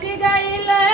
बाकी गाईला